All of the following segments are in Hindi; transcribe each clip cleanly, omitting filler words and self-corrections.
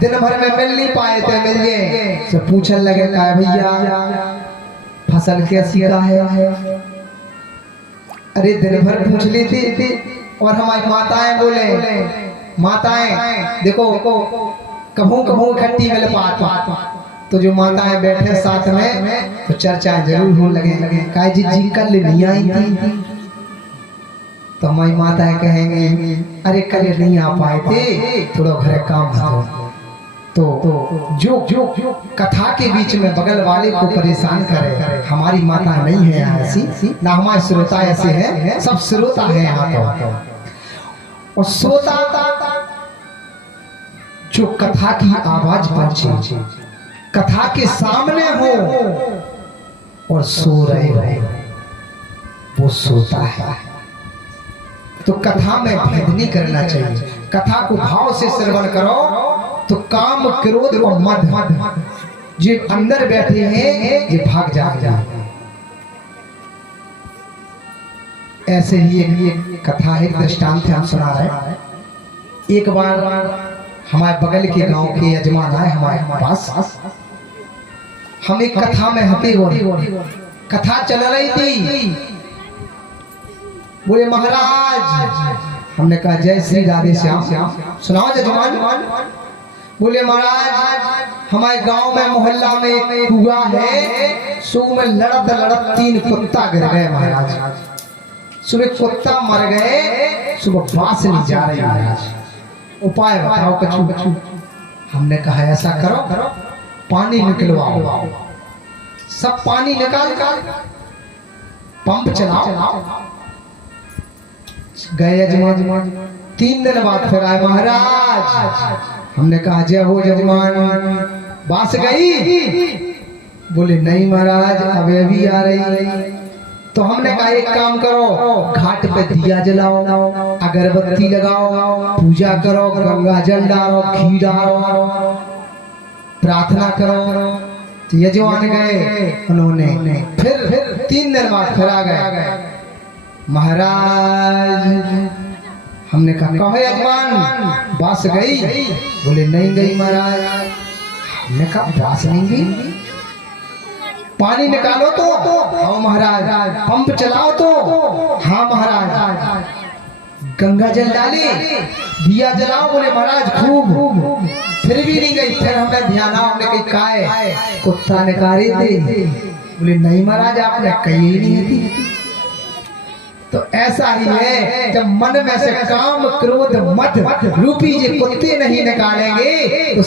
दिन भर में मिल नहीं पाए थे, मिल गए तो पूछने लगे का भैया फसल कैसी का है। अरे दिन भर पूछ ली थी और हमारी माताएं बोले, माताएं देखो कभू कभू इकट्ठी मिल पात, तो जो माताएं बैठे साथ में तो चर्चा जरूर हो लगे का जी कल नहीं आई थी। तो हमारी माताएं कहेंगे अरे कल नहीं आ पाए थे, थोड़ा घर काम था। तो जो कथा के बीच में बगल वाले को परेशान करे, हमारी माता नहीं है ऐसी, ना हमारे श्रोता ऐसे हैं, सब श्रोता है यहाँ तो। और श्रोता जो कथा की आवाज पहुंचे, कथा के सामने हो और सो रहे हो, वो सोता है। तो कथा में भेद नहीं करना चाहिए, कथा को भाव से श्रवण करो तो काम क्रोध और मद जो अंदर बैठे हैं ये भाग जाएगा। ऐसे ही एक कथा है, दृष्टांत हम सुना रहे हैं। एक बार हमारे बगल के गांव के यजमान आए हमारे पास, हम एक कथा में हते हो, कथा चल रही थी। बोले महाराज, हमने कहा जय श्री राधे श्याम, सुनाओ यजमान। बोले महाराज हमारे गांव में मोहल्ला में एक कुआ है, सुबह में लड़त लड़त 3 कुत्ता गिर गए महाराज। सुबह कुत्ता मर गए, सुबह बांस नहीं जा रही महाराज, उपाय बताओ कछु। हमने कहा ऐसा करो पानी निकलवाओ, सब पानी निकाल पंप चलाओ। गए यजमान, 3 दिन बाद फिर आए महाराज। हमने कहा जय हो यजमान, बांस गई? बोले नहीं महाराज अभी आ रही। तो हमने कहा एक काम करो, घाट पे दिया जलाओ, अगरबत्ती लगाओ, पूजा करो, गंगा जल डालो, घी डालो, प्रार्थना करो। तो यजमान गए, उन्होंने फिर 3 दिन बाद फिर आ गए महाराज। हमने कहा कहो यजमान बांस गई? बोले नहीं गई महाराज। हमने कहा बांस नहीं गई, पानी निकालो तो? हाँ महाराज। पंप चलाओ तो? हाँ महाराज। गंगा जल डाले, दिया जलाओ? बोले महाराज खूब, फिर भी नहीं गई। फिर हमें ध्यान, हमने कही काय कुत्ता निकाले थे? बोले नहीं महाराज आपने कही नहीं थी। तो ऐसा ही है, जब मन में से काम क्रोध मद रूपी ये कुत्ते नहीं निकालेंगे तो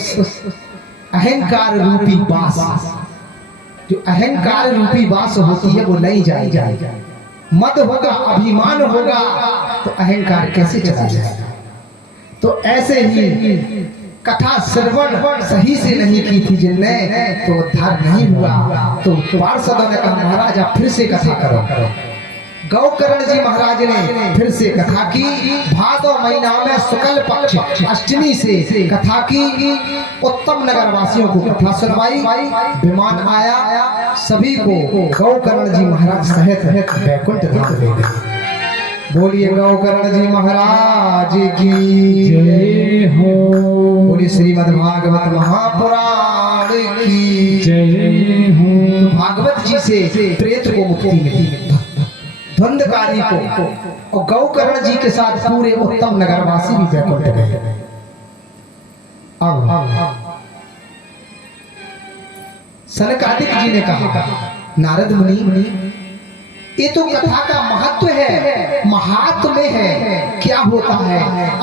अहंकार रूपी बास, जो अहंकार रूपी बास होती है वो नहीं जाएगी। मद होगा, अभिमान होगा तो अहंकार कैसे चला जाएगा। तो ऐसे ही कथा श्रवण सही से नहीं की थी जिनने, तो उद्धार नहीं हुआ। तो पार्षदों ने कहा महाराज आप फिर से कथा करो। गौकर्ण जी महाराज ने फिर से कथा की। भादो महीना में शुक्ल पक्ष अष्टमी से कथा की। उत्तम नगर वासियों को कथा सुनवाई। विमान आया, सभी को गौकर्ण जी महाराज सहित वैकुंठ धाम ले गए। बोलिए गौकर्ण जी महाराज की जय हो। बोलिए श्रीमद् भागवत महापुराण की जय हो। भागवत जी से प्रेत को मुक्ति मिली, द्वंद्वकारी को, और गौकर्ण जी के साथ पूरे उत्तम नगरवासी भी वैकुंठ गए। अब सनकादिक जी ने कहा नारद मुनि ये तो कथा का महत्व है, महात्म्य है, क्या होता है। अब